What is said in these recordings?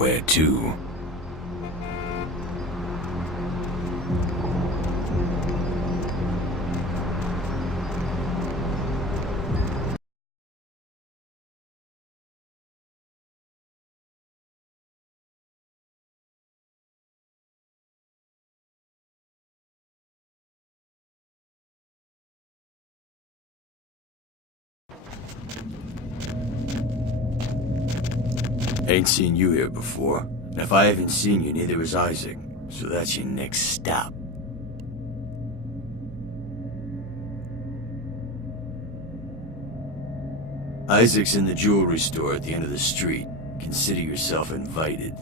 Where to? Ain't seen you here before. And if I haven't seen you, neither has Isaac. So that's your next stop. Isaac's in the jewelry store at the end of the street. Consider yourself invited.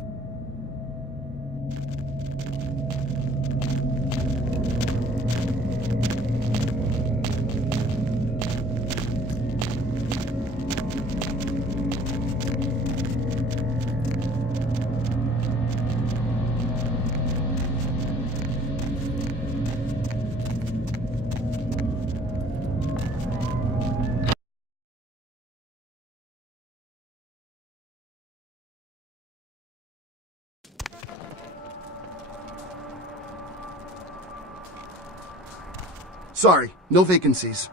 Sorry, no vacancies.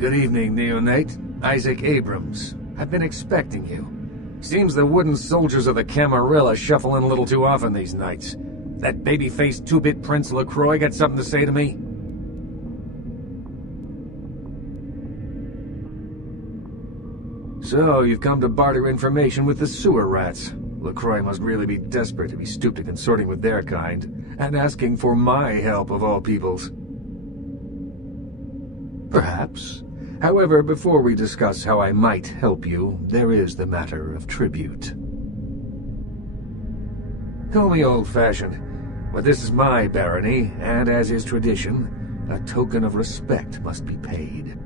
Good evening, neonate. Isaac Abrams. I've been expecting you. Seems the wooden soldiers of the Camarilla shuffle in a little too often these nights. That baby-faced two-bit Prince LaCroix got something to say to me? So, you've come to barter information with the sewer rats. LaCroix must really be desperate if he stooped to consorting with their kind, and asking for my help of all peoples. Perhaps. However, before we discuss how I might help you, there is the matter of tribute. Call me old-fashioned, but this is my barony, and as is tradition, a token of respect must be paid.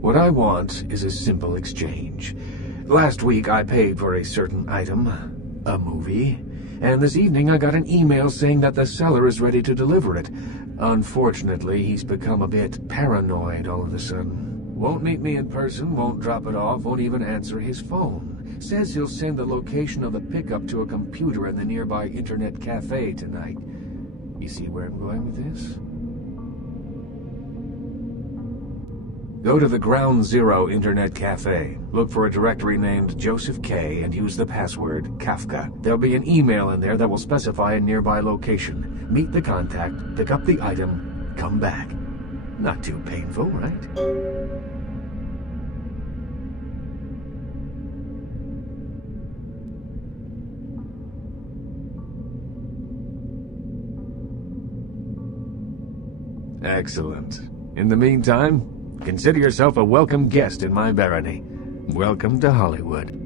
What I want is a simple exchange. Last week I paid for a certain item, a movie, and this evening I got an email saying that the seller is ready to deliver it. Unfortunately, he's become a bit paranoid all of a sudden. Won't meet me in person, won't drop it off, won't even answer his phone. Says he'll send the location of the pickup to a computer in the nearby internet cafe tonight. You see where I'm going with this? Go to the Ground Zero Internet Cafe. Look for a directory named Joseph K. and use the password Kafka. There'll be an email in there that will specify a nearby location. Meet the contact, pick up the item, come back. Not too painful, right? Excellent. In the meantime, consider yourself a welcome guest in my barony. Welcome to Hollywood.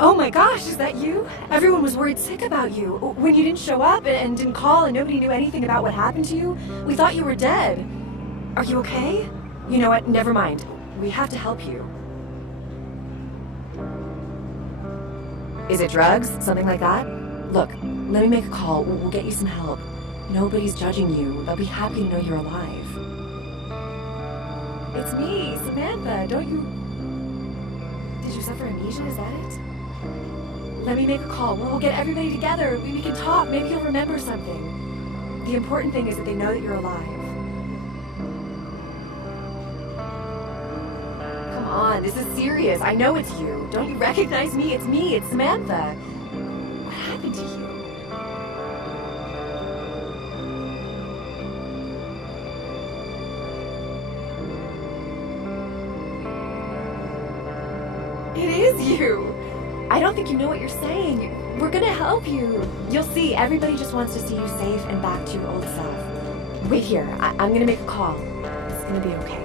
Oh my gosh, is that you? Everyone was worried sick about you. When you didn't show up and didn't call and nobody knew anything about what happened to you, we thought you were dead. Are you okay? You know what, never mind. We have to help you. Is it drugs? Something like that? Look, let me make a call. We'll get you some help. Nobody's judging you. They'll be happy to know you're alive. It's me, Samantha. Don't you... Did you suffer amnesia? Is that it? Let me make a call. We'll get everybody together. We can talk. Maybe you'll remember something. The important thing is that they know that you're alive. Come on, this is serious. I know it's you. Don't you recognize me? It's me. It's Samantha. What happened to you? It is you. I don't think you know what you're saying. We're gonna help you. You'll see, everybody just wants to see you safe and back to your old self. Wait here, I'm gonna make a call. It's gonna be okay.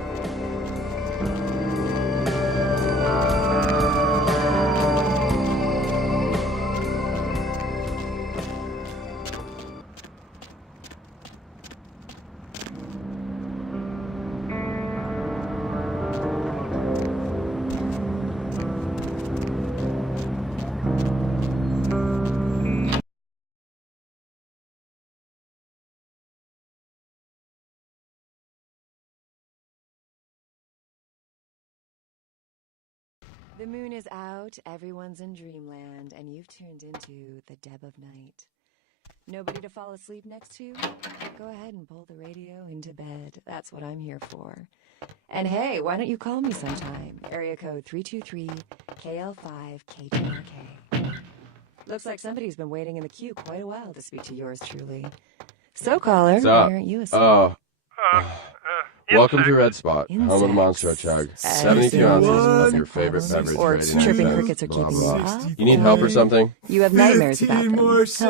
The moon is out, everyone's in dreamland, and you've tuned into the Deb of Night. Nobody to fall asleep next to? Go ahead and pull the radio into bed. That's what I'm here for. And hey, why don't you call me sometime? Area code 323-KL5-KTRK. Looks like somebody's been waiting in the queue quite a while to speak to yours truly. So, caller, why aren't you asleep? Welcome to Red Spot, home of the Monster Chug. 72 ounces of your favorite beverage Or ready to tripping drink. crickets are Blah, keeping blah. you up? You need help or something? You have nightmares about them. Always.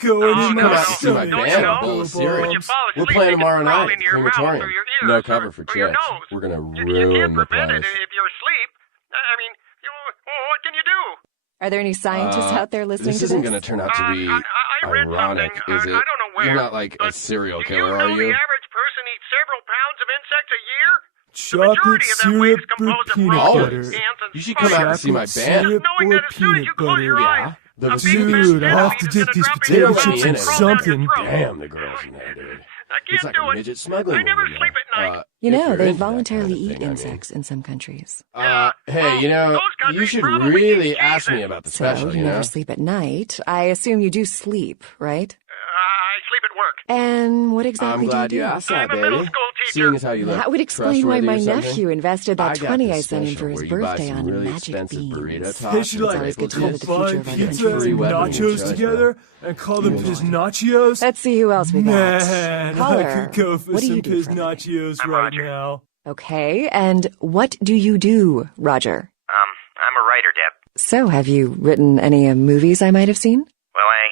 You're going You in come my out to see my stomach. band, a bowl of cereal. We're playing tomorrow night, crematorium. No cover for chicks. We're gonna ruin the place. If you're asleep. I mean, what can you do? Are there any scientists out there listening This to isn't this? gonna turn out to be I read ironic, something. is it? I don't know where. You're not like a but serial do killer, you know are the you? average person eats several pounds of insects a year? Chocolate Majority of that syrup waste or composed of peanut rodents, butter? ants, and You should come out and see my Chocolate band. syrup knowing or that as soon as peanut you close your butter? eyes, The a big Dude, fat I'll have to centipede's dip gonna these drop potato into your chips mouth in and crawl down your something. throat. Damn, the girls in there, dude. I It's can't like do a it. midget smuggling. I never movie, sleep at night. You if know, you're they into that voluntarily kind of eat thing, I mean. insects in some countries. Hey, you know, those you countries should probably really eat ask me Jesus. about the So, special, you you know? never sleep at night. I assume you do sleep, right? I sleep at work. And what I'm exactly glad do you you do? asked that, I'm a middle baby. school teacher. Seeing as how you look That would explain why my trustworthy or something, nephew invested that I got 20 I this sent him special for his where you buy birthday some on really magic expensive burrito beans. tops They should and always like good to know the future combine of our pizza country. and Free weapon nachos choice, together and call them piznachios? Let's see who else we got. Man, Caller, I could go for what do some you do for a living? piznachios I'm right Roger. now. Okay, and what do you do, Roger? I'm a writer, Deb. So, have you written any movies I might have seen? Well, I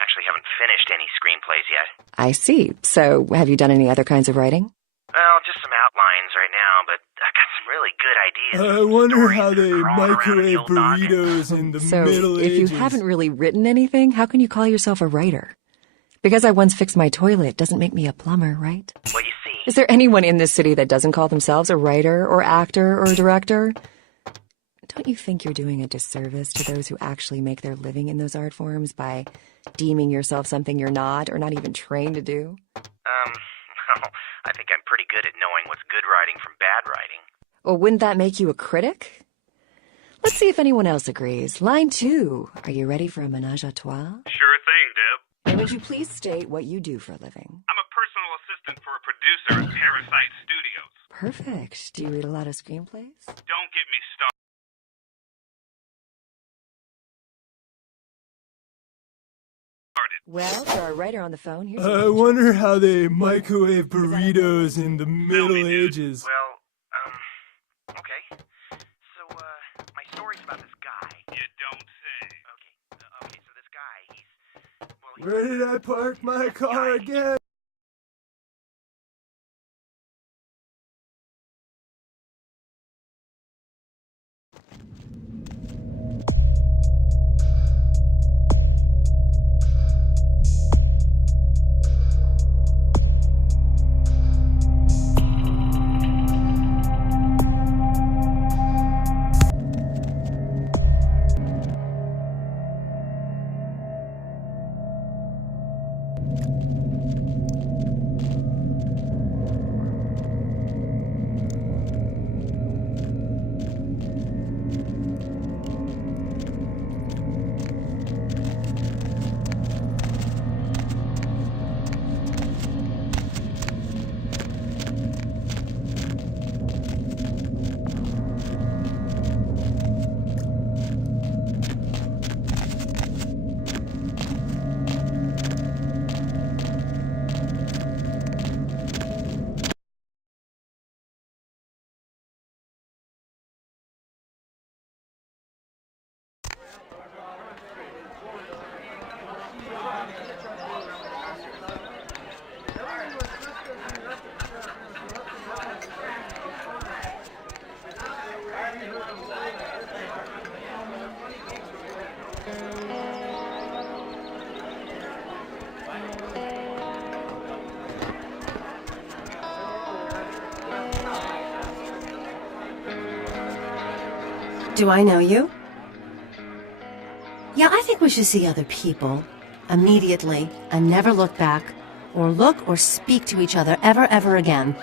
actually haven't finished any screenplays yet. I see. So, have you done any other kinds of writing? Well, just some outlines right now, but I got some really good ideas. I wonder Stories how that they are crawling around in the microwave old noggin. burritos in the So, Middle if you Ages. haven't really written anything, how can you call yourself a writer? Because I once fixed my toilet doesn't make me a plumber, right? Well, you see, Is there anyone in this city that doesn't call themselves a writer or actor or director? Don't you think you're doing a disservice to those who actually make their living in those art forms by deeming yourself something you're not or not even trained to do? well, I think I'm pretty good at knowing what's good writing from bad writing. Well, wouldn't that make you a critic? Let's see if anyone else agrees. Line 2. Are you ready for a menage a trois? Sure thing, Deb. And would you please state what you do for a living? I'm a personal assistant for a producer at Parasite Studios. Perfect. Do you read a lot of screenplays? Don't get me started. Well, for our writer on the phone, here's I wonder how they microwave burritos in the Middle Ages. Well, okay. So, my story's about this guy. You don't say. Okay, so this guy, he's Where did I park my car again? Do I know you? Yeah, I think we should see other people immediately and never look back or look or speak to each other ever again.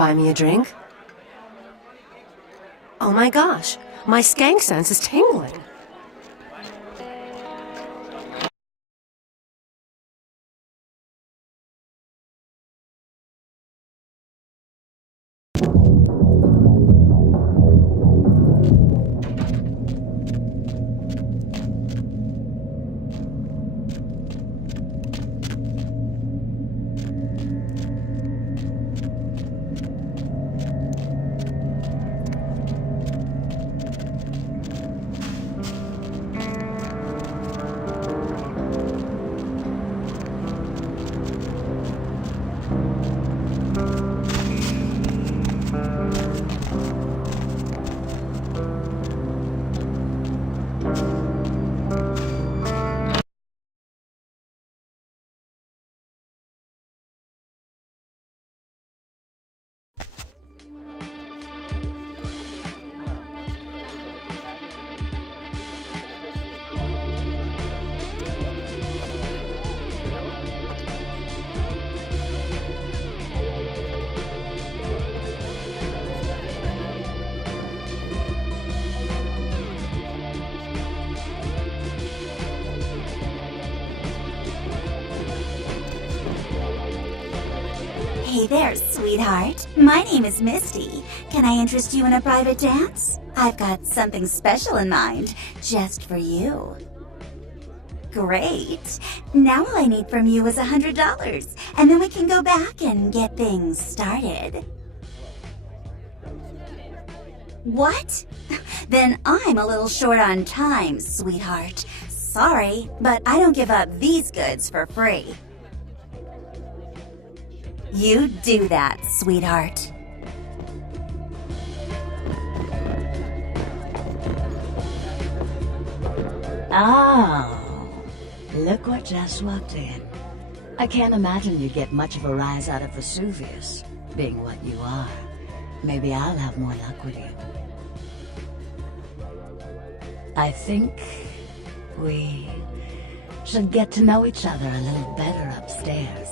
buy me a drink? Oh my gosh, my skank sense is tingling. Hey there, sweetheart. My name is Misty. Can I interest you in a private dance? I've got something special in mind, just for you. Great. Now all I need from you is $100, and then we can go back and get things started. What? Then I'm a little short on time, sweetheart. Sorry, but I don't give up these goods for free. You do that, sweetheart. Oh, look what just walked in. I can't imagine you get much of a rise out of Vesuvius, being what you are. Maybe I'll have more luck with you. I think we should get to know each other a little better upstairs,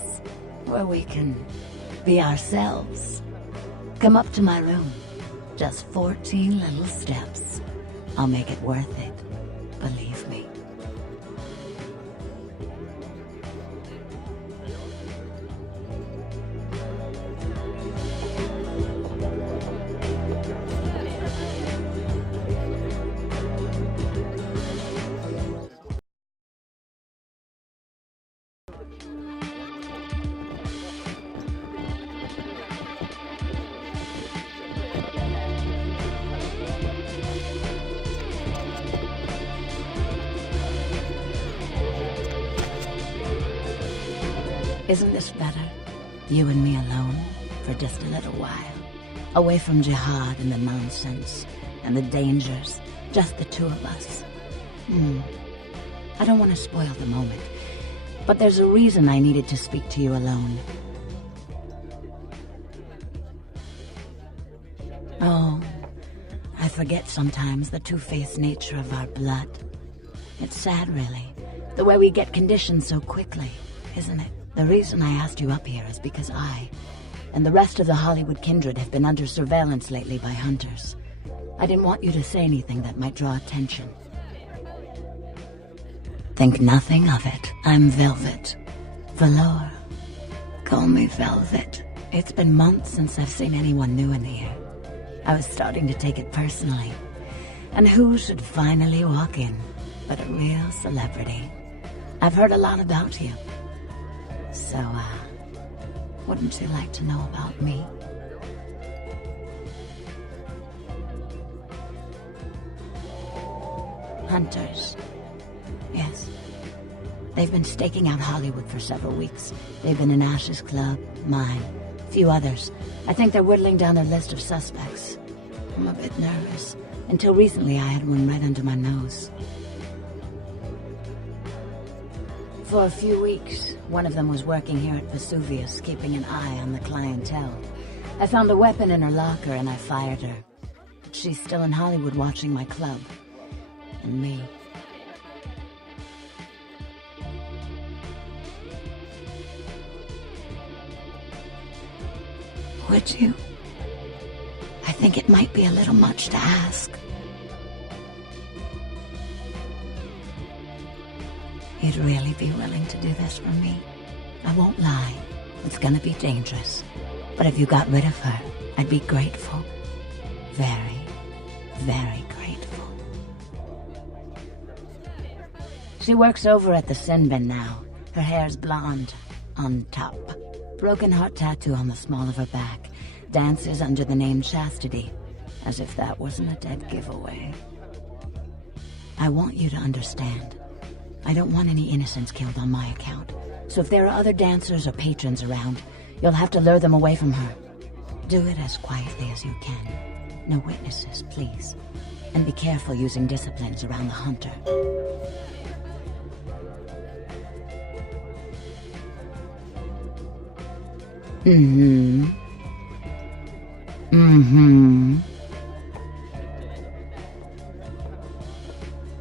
where we can be ourselves. Come up to my room. Just 14 little steps. I'll make it worth it. Believe me. Isn't this better? You and me alone, for just a little while. Away from jihad and the nonsense, and the dangers. Just the two of us. I don't want to spoil the moment, but there's a reason I needed to speak to you alone. Oh, I forget sometimes the two-faced nature of our blood. It's sad, really, the way we get conditioned so quickly, isn't it? The reason I asked you up here is because I, and the rest of the Hollywood kindred, have been under surveillance lately by hunters. I didn't want you to say anything that might draw attention. Think nothing of it. I'm Velvet. Valor. Call me Velvet. It's been months since I've seen anyone new in here. I was starting to take it personally. And who should finally walk in but a real celebrity? I've heard a lot about you. So, wouldn't you like to know about me? Hunters. Yes. They've been staking out Hollywood for several weeks. They've been in Ash's club, mine, a few others. I think they're whittling down their list of suspects. I'm a bit nervous. Until recently, I had one right under my nose. For a few weeks, one of them was working here at Vesuvius, keeping an eye on the clientele. I found a weapon in her locker and I fired her. She's still in Hollywood watching my club. And me. Would you think it might be a little much to ask. You'd really be willing to do this for me? I won't lie. It's gonna be dangerous. But if you got rid of her, I'd be grateful. Very, very grateful. She works over at the sin bin now. Her hair's blonde, on top. Broken heart tattoo on the small of her back. Dances under the name Chastity, as if that wasn't a dead giveaway. I want you to understand. I don't want any innocents killed on my account. So if there are other dancers or patrons around, you'll have to lure them away from her. Do it as quietly as you can. No witnesses, please. And be careful using disciplines around the hunter.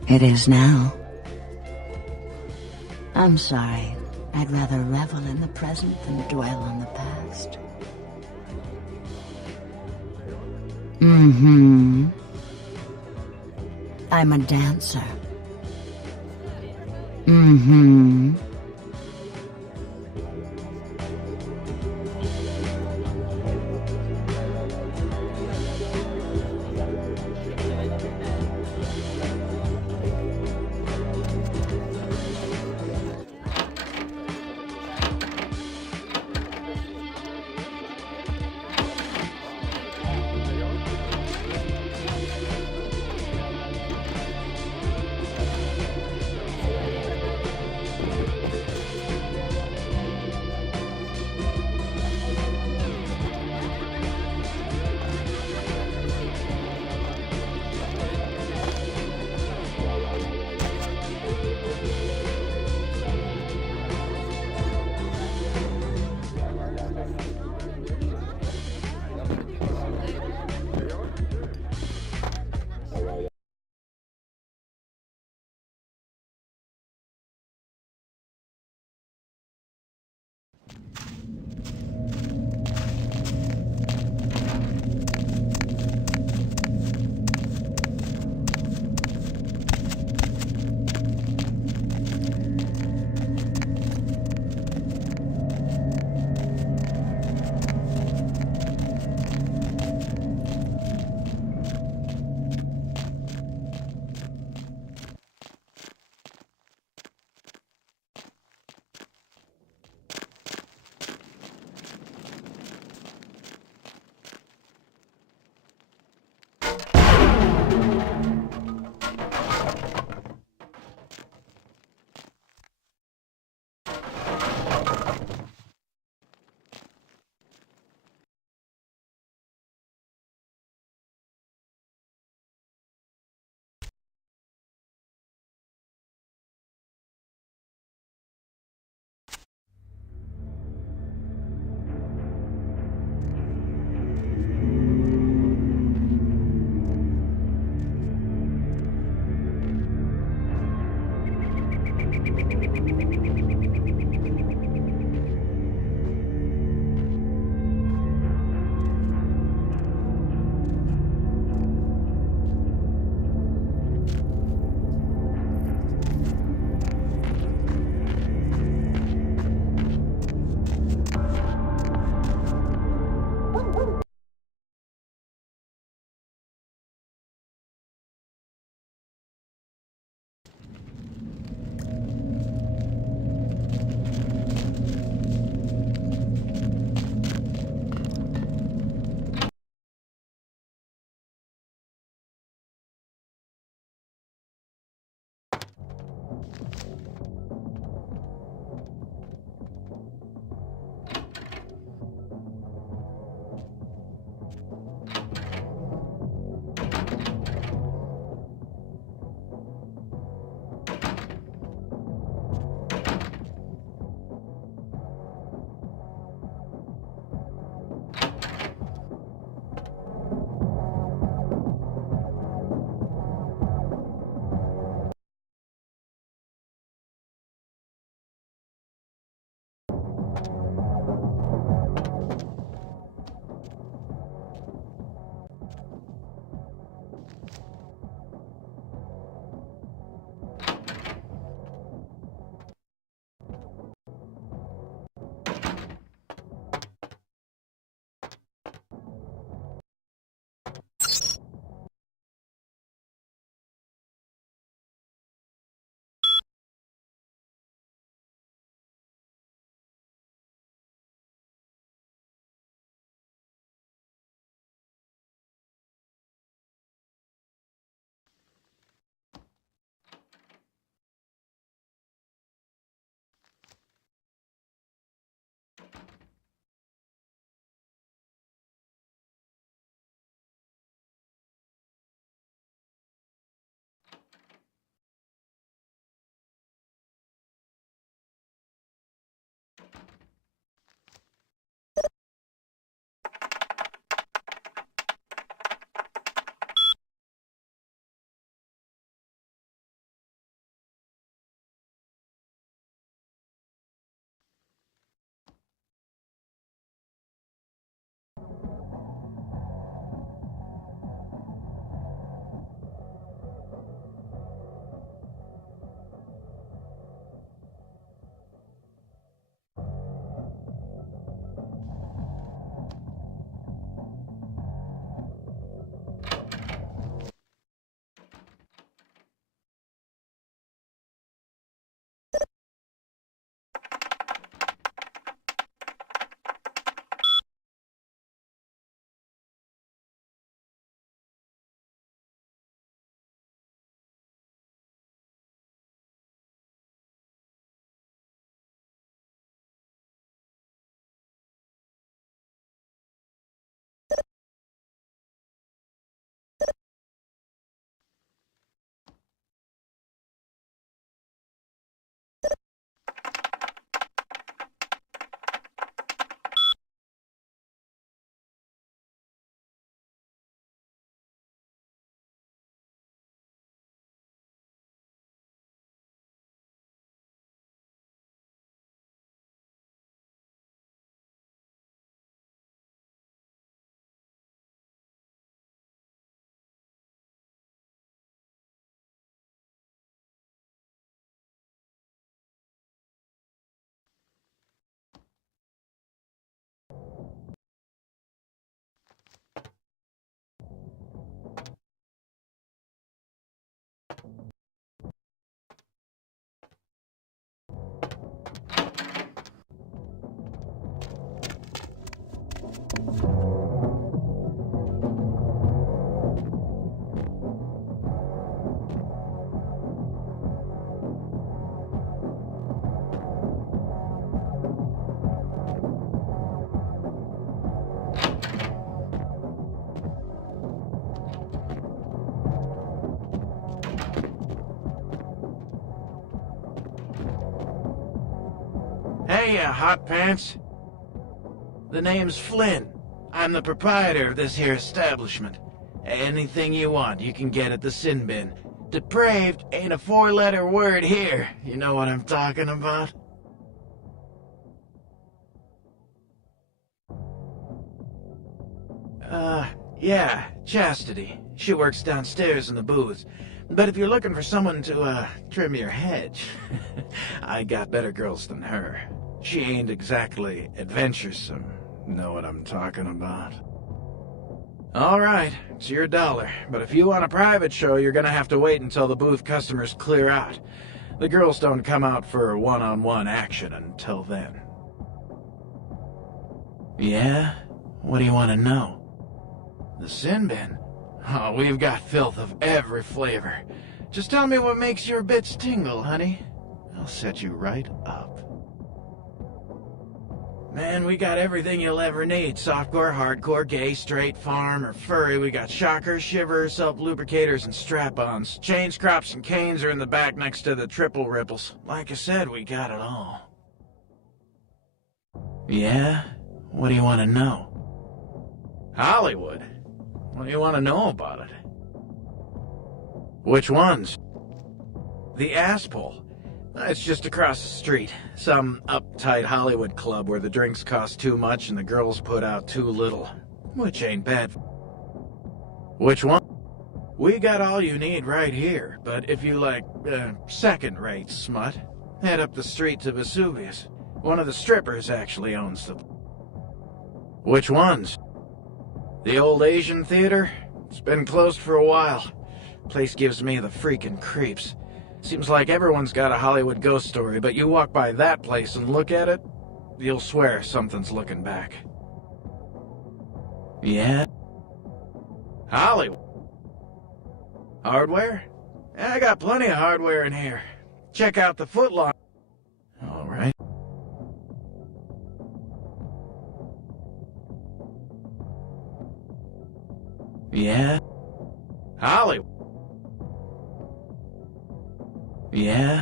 It is now. I'm sorry. I'd rather revel in the present than dwell on the past. I'm a dancer. Hey, hot pants. The name's Flynn. I'm the proprietor of this here establishment. Anything you want, you can get at the sin bin. Depraved ain't a four-letter word here. You know what I'm talking about? Yeah, Chastity. She works downstairs in the booth. But if you're looking for someone to, trim your hedge, I got better girls than her. She ain't exactly adventuresome. Know what I'm talking about? All right, it's your dollar. But if you want a private show, you're gonna have to wait until the booth customers clear out. The girls don't come out for one-on-one action until then. Yeah? What do you want to know? The sin bin? Oh, we've got filth of every flavor. Just tell me what makes your bits tingle, honey. I'll set you right up. Man, we got everything you'll ever need. Softcore, hardcore, gay, straight, farm, or furry. We got shockers, shivers, self-lubricators, and strap-ons. Chains, crops, and canes are in the back next to the triple ripples. Like I said, we got it all. Yeah? What do you want to know? Hollywood? What do you want to know about it? Which ones? The Asshole. It's just across the street. Some uptight Hollywood club where the drinks cost too much and the girls put out too little. Which ain't bad. Which one? We got all you need right here, but if you like, second-rate smut, head up the street to Vesuvius. One of the strippers actually owns them. Which ones? The old Asian theater? It's been closed for a while. Place gives me the freaking creeps. Seems like everyone's got a Hollywood ghost story, but you walk by that place and look at it, you'll swear something's looking back. Yeah? Hollywood? Hardware? I got plenty of hardware in here. Check out the footlong. All right. Yeah? Hollywood? Yeah?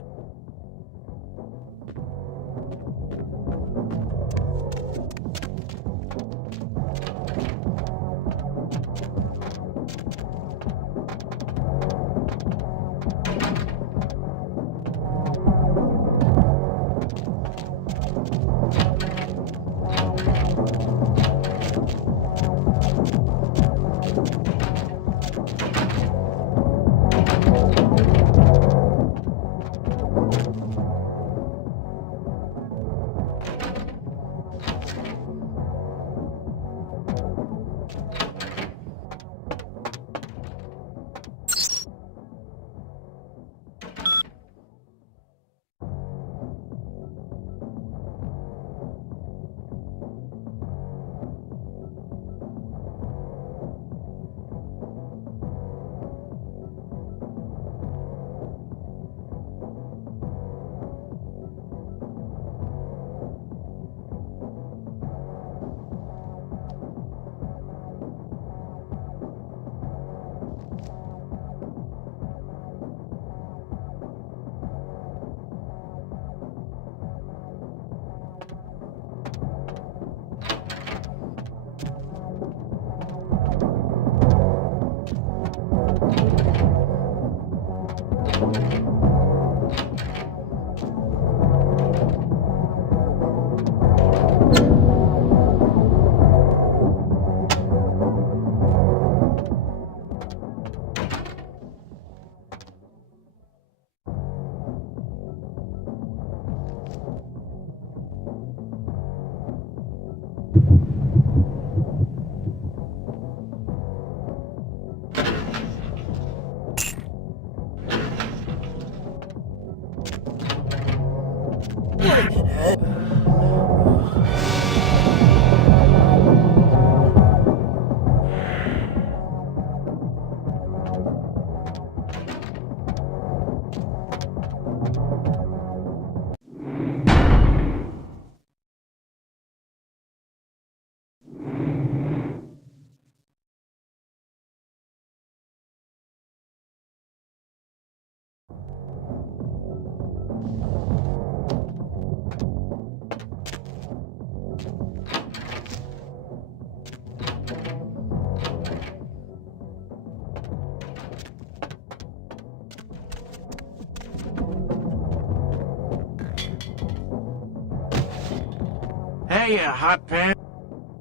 Hey, hot pan.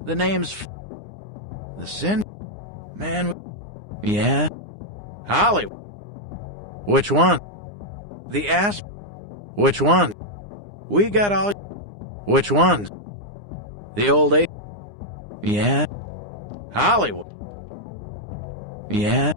The name's... The Sin? Man... Yeah? Holly. Which one? The ass? Which one? We got all... Which one? The old eight? Yeah? Hollywood? Yeah?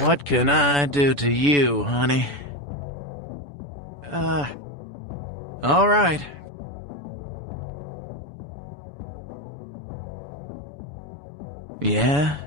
What can I do to you, honey? All right. Yeah?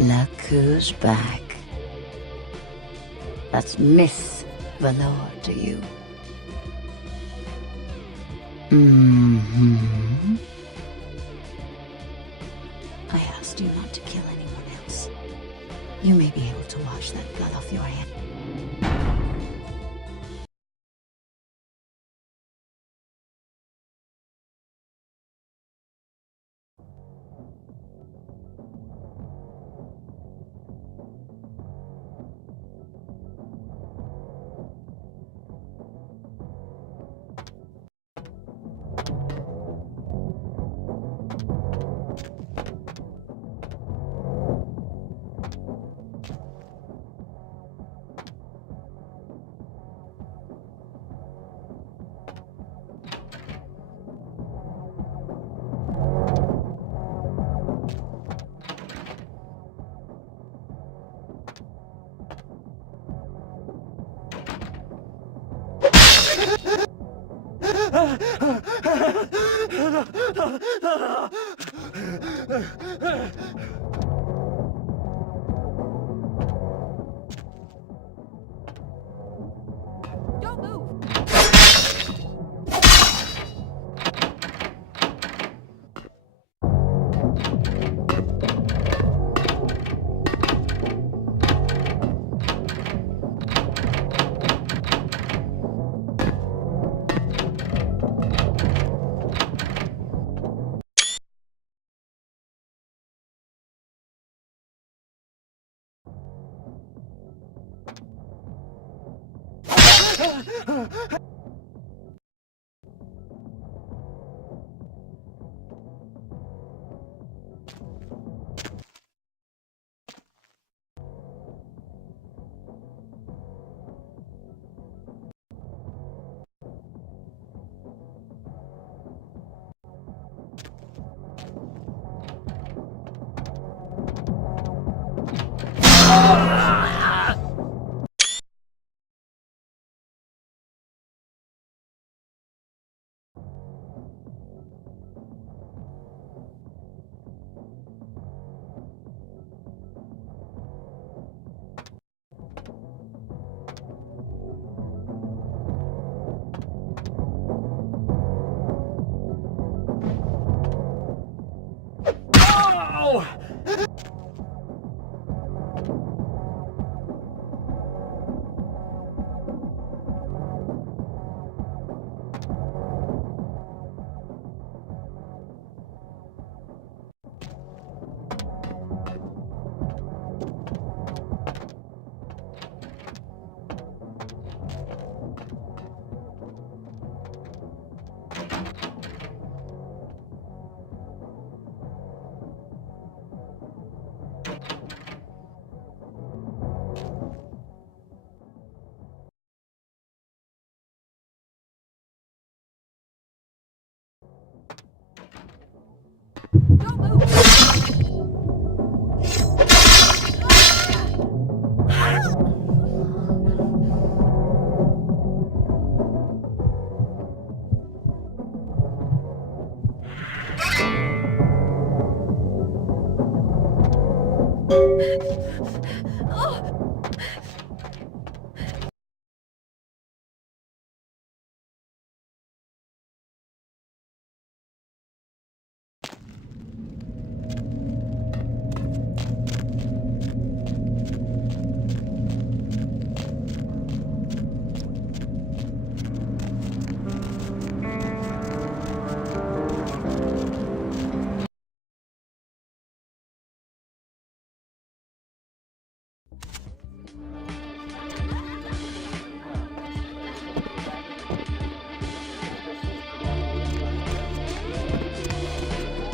Look who's back. That's Miss Valor to you. Mm-hmm. I asked you not to kill anyone else. You may be able to wash that blood off your hand.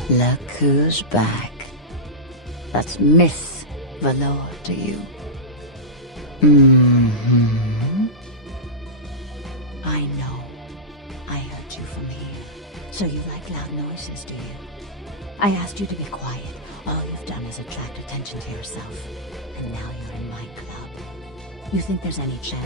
Look who's back. That's Miss Valor to you. I know. I heard you from here. So you like loud noises, do you? I asked you to be quiet. All you've done is attract attention to yourself. And now you're in my club. You think there's any chance?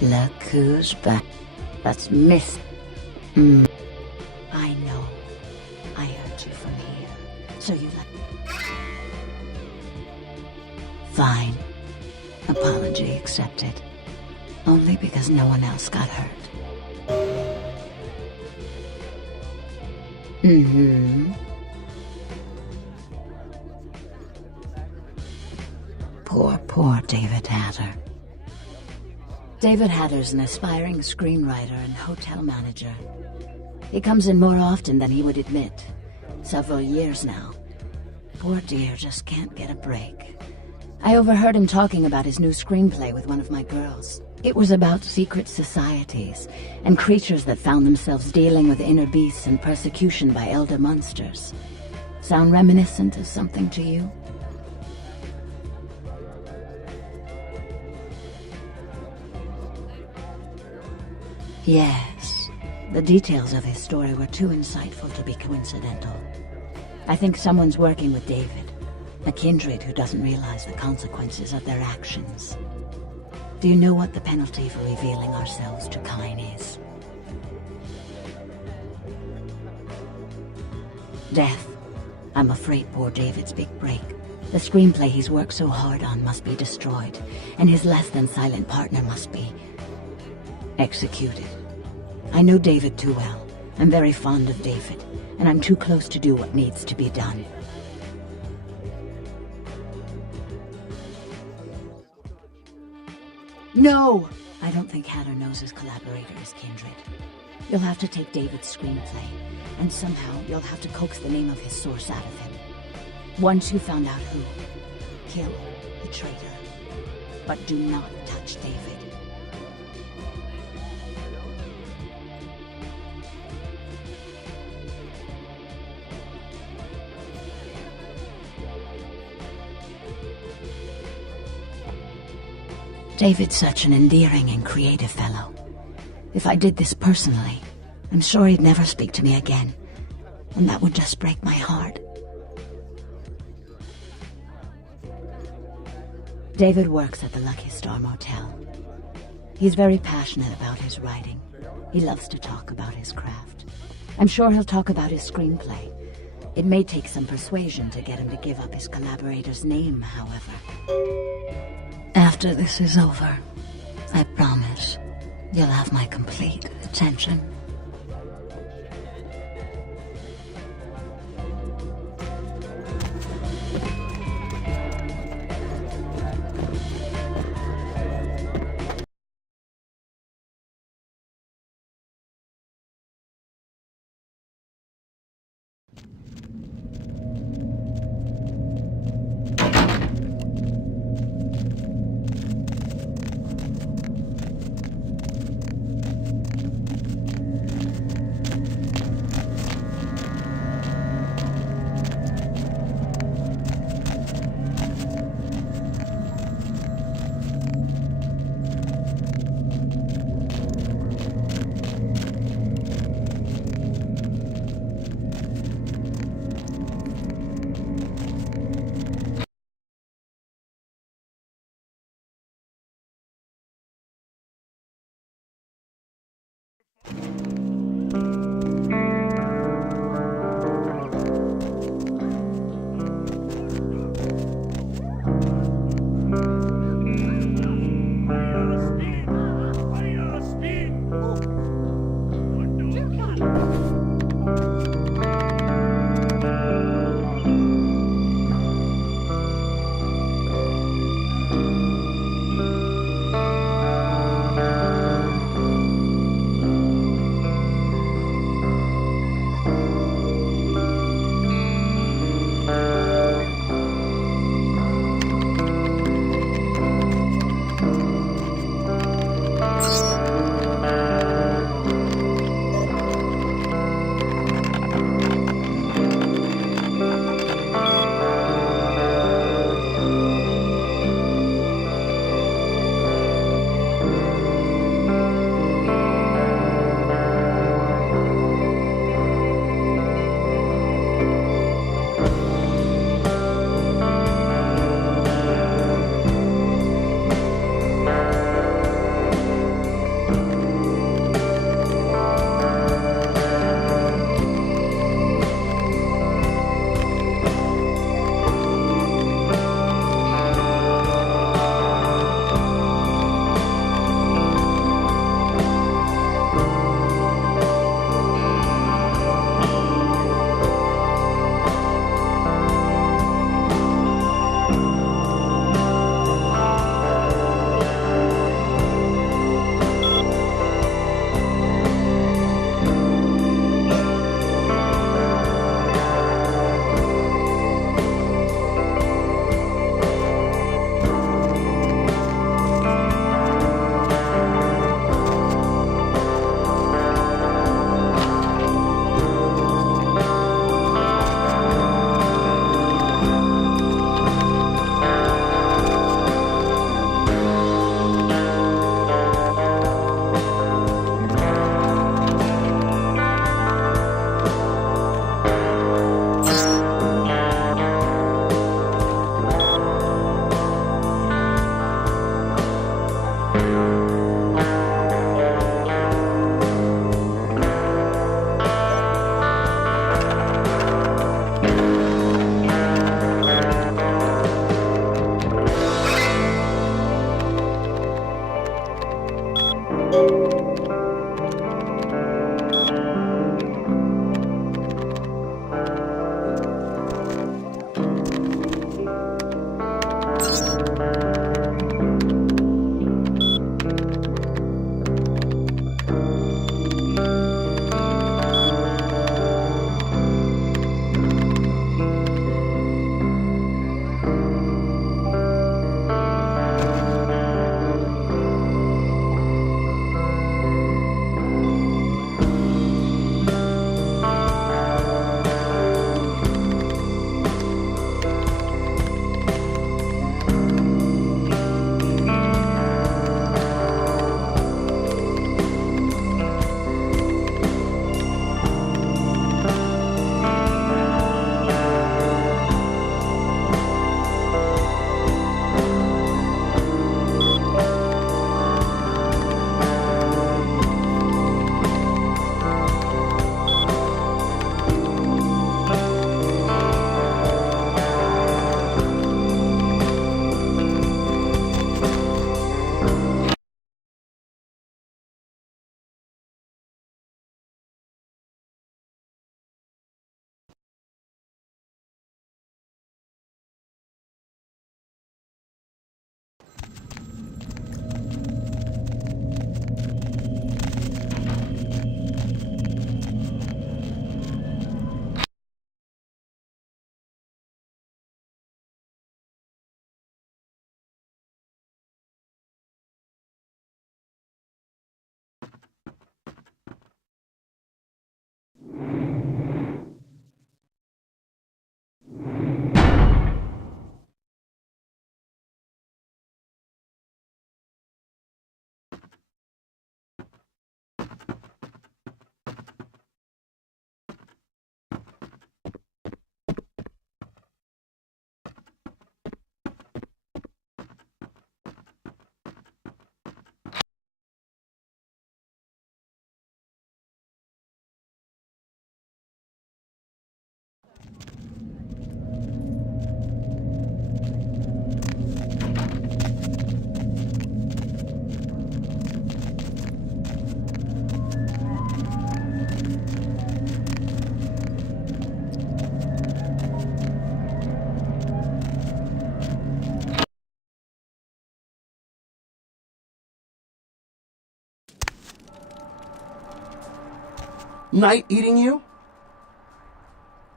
Look who's back. That's Miss. I know. I heard you from here. So you like... Fine. Apology accepted. Only because no one else got hurt. Poor David Hatter. David Hatter's an aspiring screenwriter and hotel manager. He comes in more often than he would admit. Several years now. Poor dear just can't get a break. I overheard him talking about his new screenplay with one of my girls. It was about secret societies and creatures that found themselves dealing with inner beasts and persecution by elder monsters. Sound reminiscent of something to you? Yes. The details of his story were too insightful to be coincidental. I think someone's working with David, a kindred who doesn't realize the consequences of their actions. Do you know what the penalty for revealing ourselves to Kine is? Death. I'm afraid poor David's big break. The screenplay he's worked so hard on must be destroyed, and his less-than-silent partner must be... executed. I know David too well. I'm very fond of David, and I'm too close to do what needs to be done. No! I don't think Hatter knows his collaborator is Kindred. You'll have to take David's screenplay, and somehow you'll have to coax the name of his source out of him. Once you've found out who, kill the traitor. But do not touch David. David's such an endearing and creative fellow. If I did this personally, I'm sure he'd never speak to me again, and that would just break my heart. David works at the Lucky Star Motel. He's very passionate about his writing. He loves to talk about his craft. I'm sure he'll talk about his screenplay. It may take some persuasion to get him to give up his collaborator's name, however. After this is over, I promise you'll have my complete attention. Night eating you?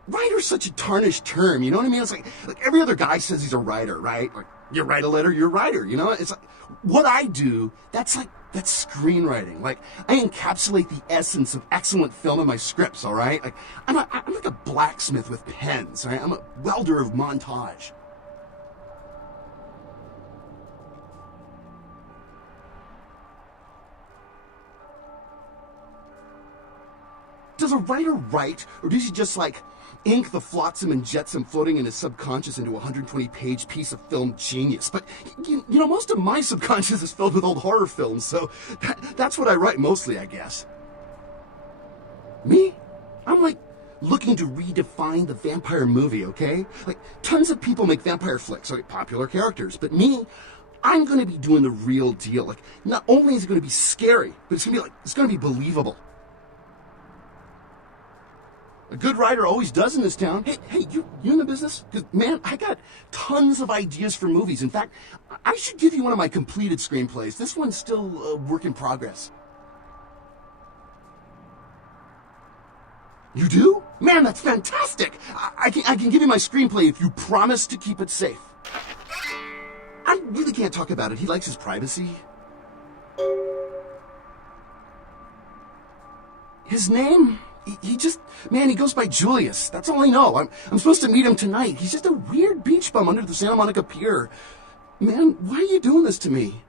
Writer's such a tarnished term, you know what I mean? It's like every other guy says he's a writer, right? Like, you write a letter, you're a writer, you know? It's like, what I do, that's screenwriting. Like, I encapsulate the essence of excellent film in my scripts, all right? Like, I'm like a blacksmith with pens, right? I'm a welder of montage. Does a writer write, or does he just, like, ink the flotsam and jetsam floating in his subconscious into a 120-page piece of film genius? But, you know, most of my subconscious is filled with old horror films, so that's what I write mostly, I guess. Me? I'm, like, looking to redefine the vampire movie, okay? Like, tons of people make vampire flicks, like popular characters, but me, I'm gonna be doing the real deal. Like, not only is it gonna be scary, but it's gonna be believable. A good writer always does in this town. Hey, you in the business? Because, man, I got tons of ideas for movies. In fact, I should give you one of my completed screenplays. This one's still a work in progress. You do? Man, that's fantastic! I can give you my screenplay if you promise to keep it safe. I really can't talk about it. He likes his privacy. His name? He goes by Julius. That's all I know. I'm supposed to meet him tonight. He's just a weird beach bum under the Santa Monica Pier. Man, why are you doing this to me?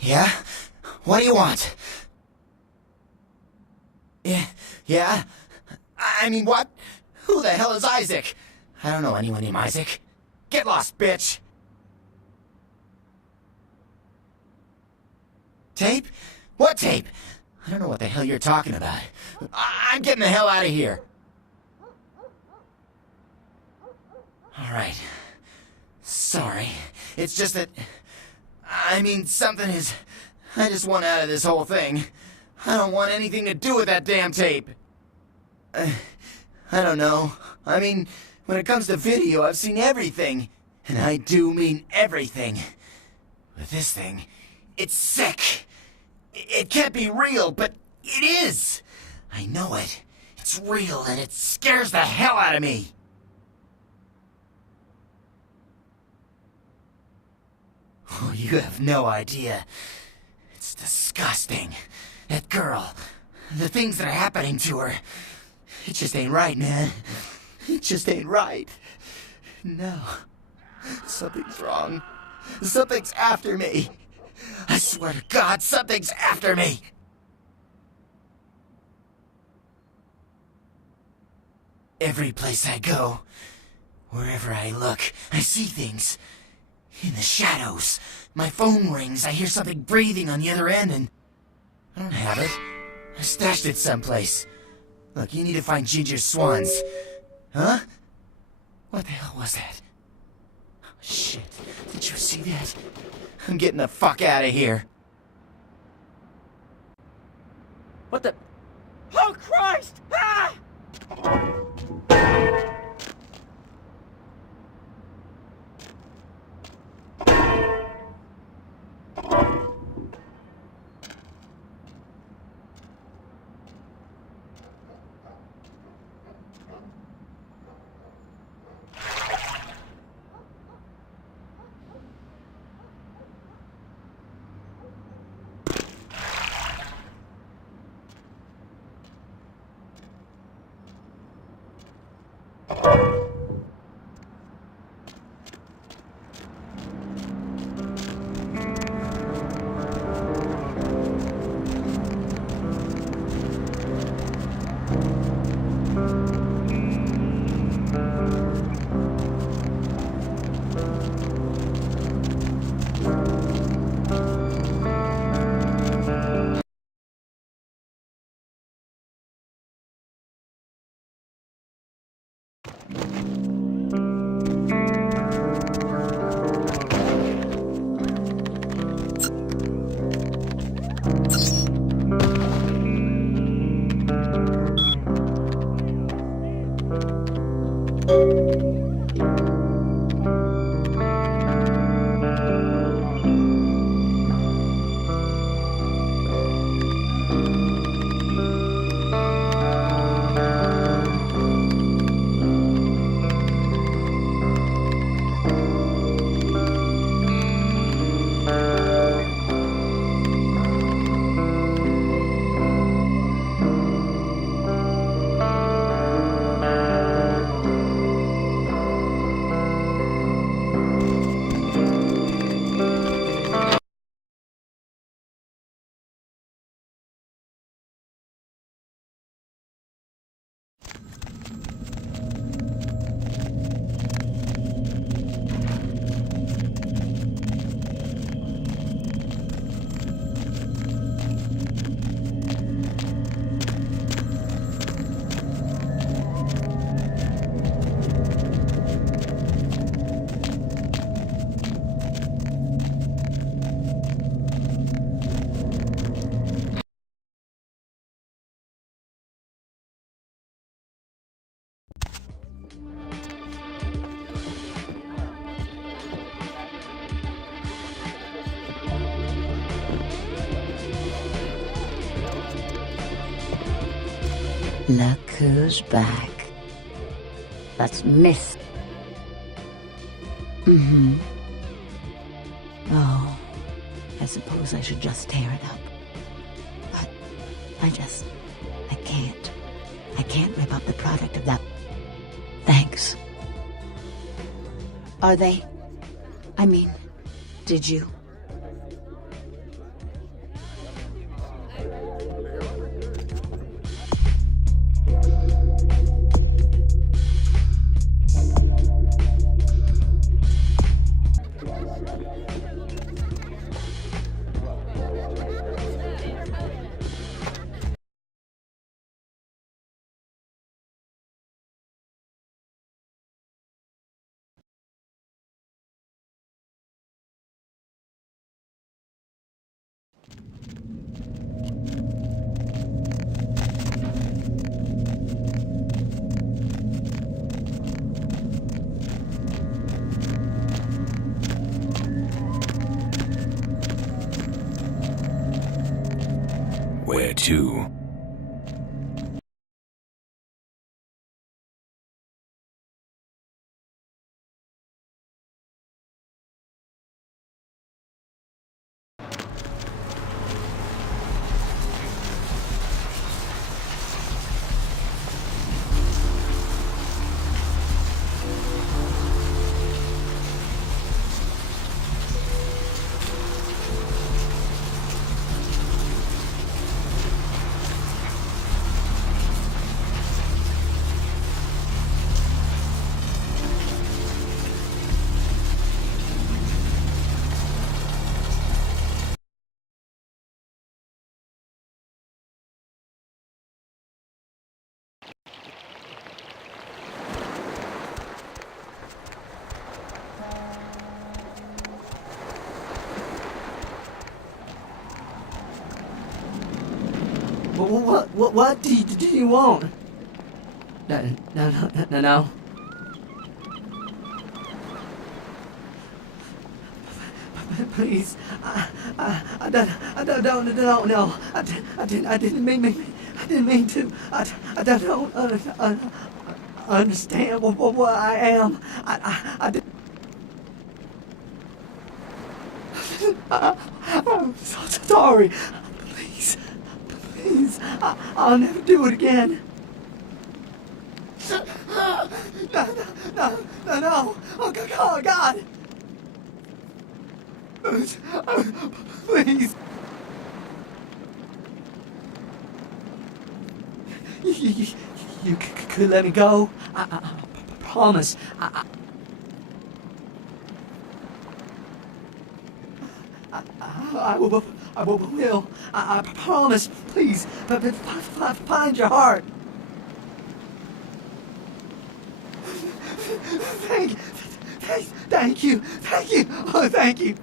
Yeah? What do you want? Yeah? I mean, what? Who the hell is Isaac? I don't know anyone named Isaac. Get lost, bitch! Tape? What tape? I don't know what the hell you're talking about. I'm getting the hell out of here. Alright. Sorry. It's just that... I mean, something is... I just want out of this whole thing. I don't want anything to do with that damn tape. I don't know. I mean, when it comes to video, I've seen everything. And I do mean everything. But this thing, it's sick. It can't be real, but it is. I know it. It's real, and it scares the hell out of me. Oh, you have no idea. It's disgusting. That girl, the things that are happening to her. It just ain't right, man. It just ain't right. No. Something's wrong. Something's after me. I swear to God, something's after me. Every place I go, wherever I look, I see things. In the shadows. My phone rings, I hear something breathing on the other end, and I don't have it. I stashed it someplace. Look, you need to find Ginger's swans. Huh? What the hell was that? Oh, shit. Did you see that? I'm getting the fuck out of here. What the... Oh, Christ! Ah! Look who's back. That's Miss. Oh, I suppose I should just tear it up. But I can't. I can't rip up the product of that. Thanks. Are they? I mean, did you? Where to? What do you want? No. Please, I don't know. I didn't mean to. I don't understand what I am. I didn't. I'm so sorry. Please, I'll never do it again. No. Oh, God. Please. You could let me go. I promise. I will. I promise. Please, find your heart. Thank you. Oh, thank you.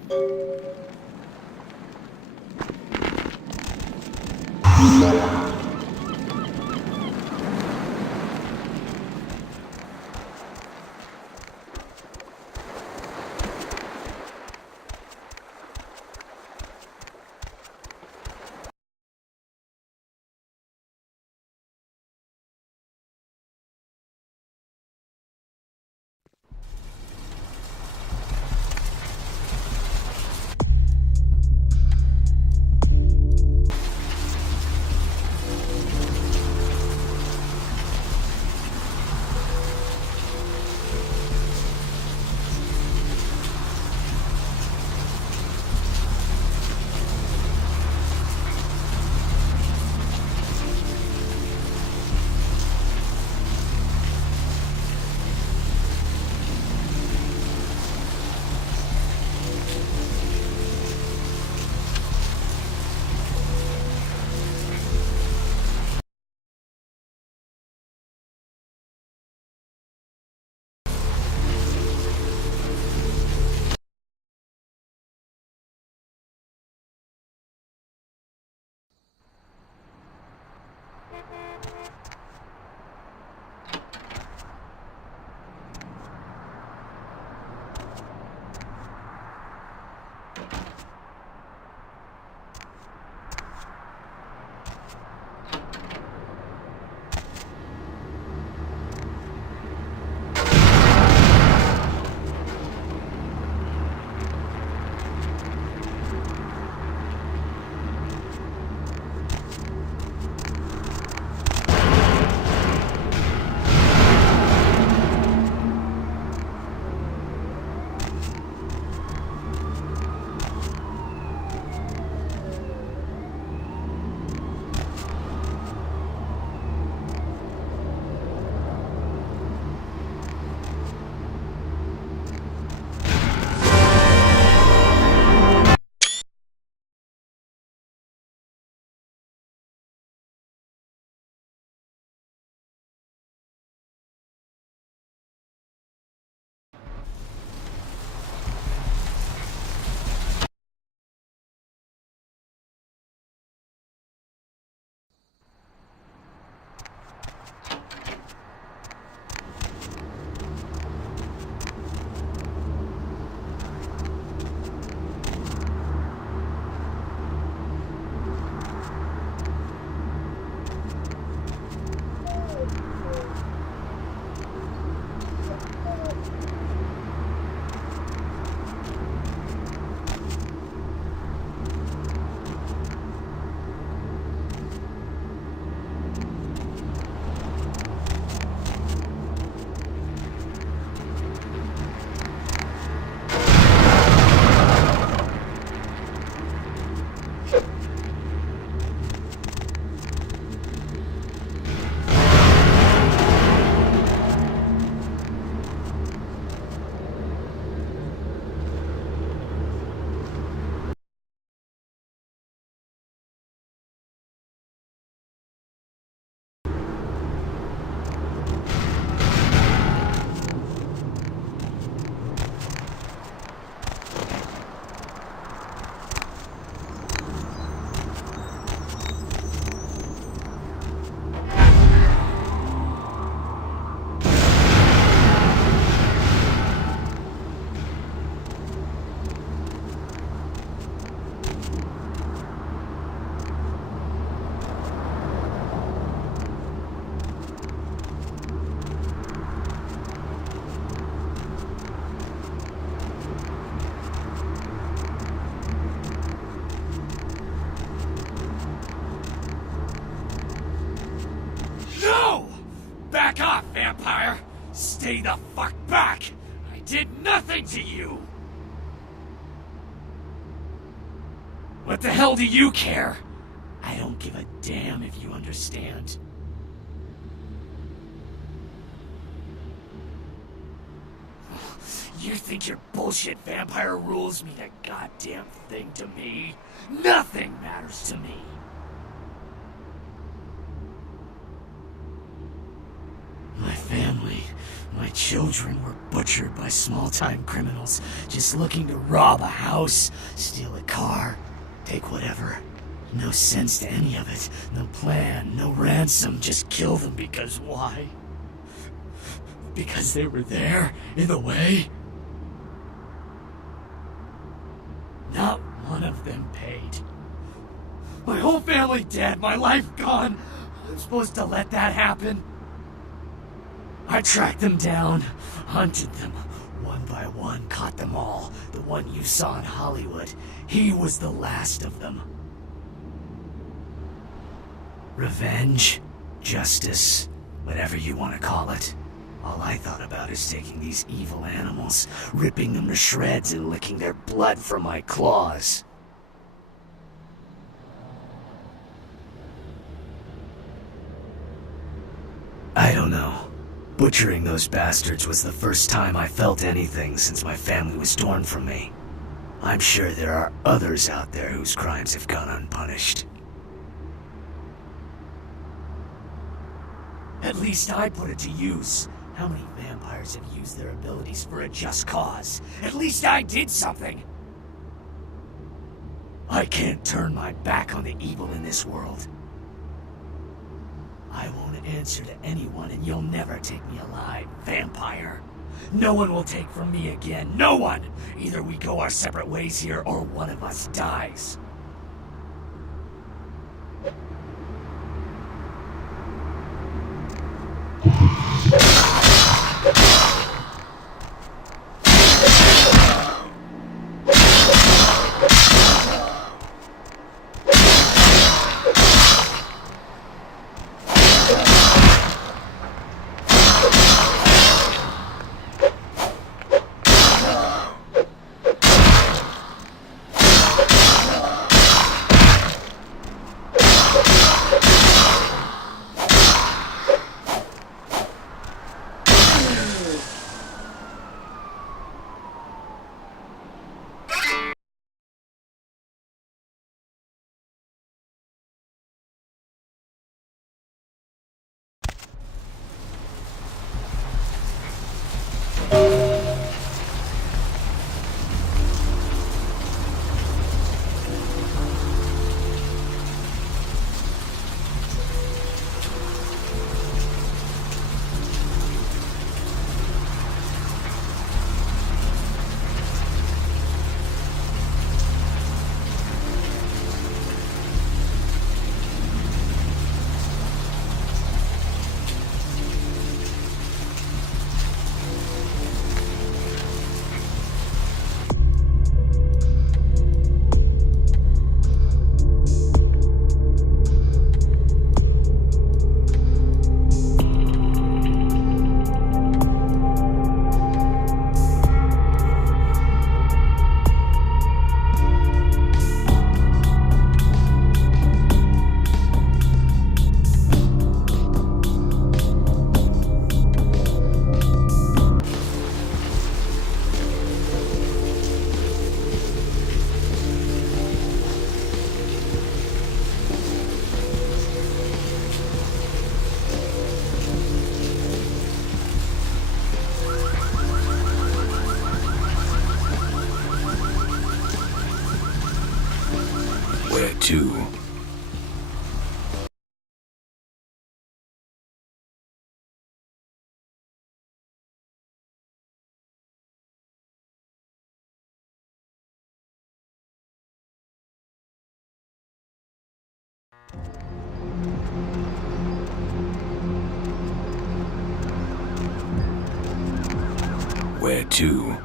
Stay the fuck back! I did nothing to you! What the hell do you care? I don't give a damn if you understand. You think your bullshit vampire rules mean a goddamn thing to me? Nothing matters to me. My family, my children were butchered by small-time criminals just looking to rob a house, steal a car, take whatever. No sense to any of it. No plan, no ransom, just kill them because why? Because they were there, in the way? Not one of them paid. My whole family dead, my life gone. I'm supposed to let that happen? I tracked them down, hunted them, one by one, caught them all. The one you saw in Hollywood, he was the last of them. Revenge, justice, whatever you want to call it. All I thought about is taking these evil animals, ripping them to shreds and licking their blood from my claws. I don't know. Butchering those bastards was the first time I felt anything since my family was torn from me. I'm sure there are others out there whose crimes have gone unpunished. At least I put it to use. How many vampires have used their abilities for a just cause? At least I did something! I can't turn my back on the evil in this world. I won't answer to anyone and you'll never take me alive, vampire. No one will take from me again, no one! Either we go our separate ways here or one of us dies. Where to? Where to?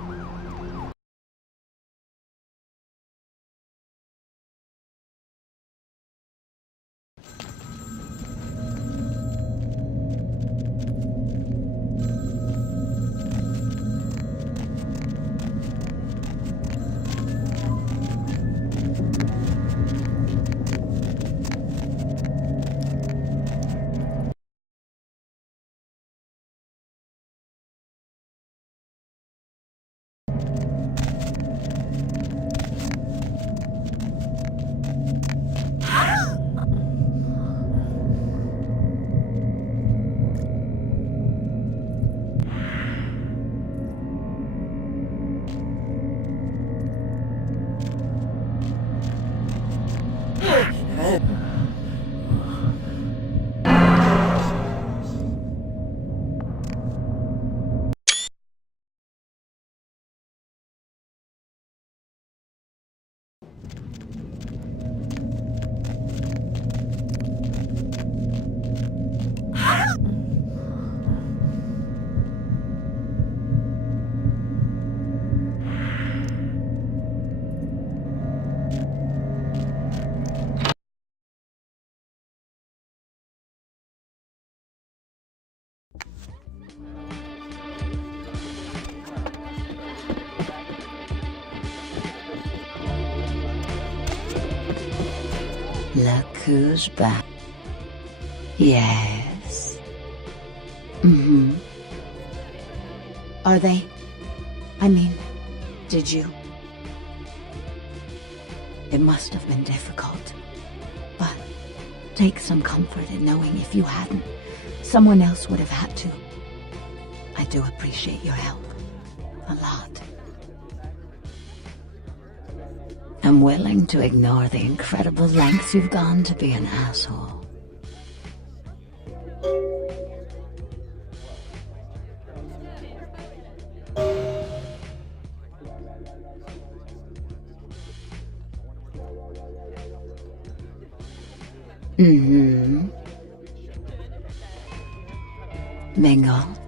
Look who's back. Yes. Are they? I mean, did you? It must have been difficult. But take some comfort in knowing if you hadn't, someone else would have had to. I do appreciate your help. A lot. I'm willing to ignore the incredible lengths you've gone to be an asshole. Bingo.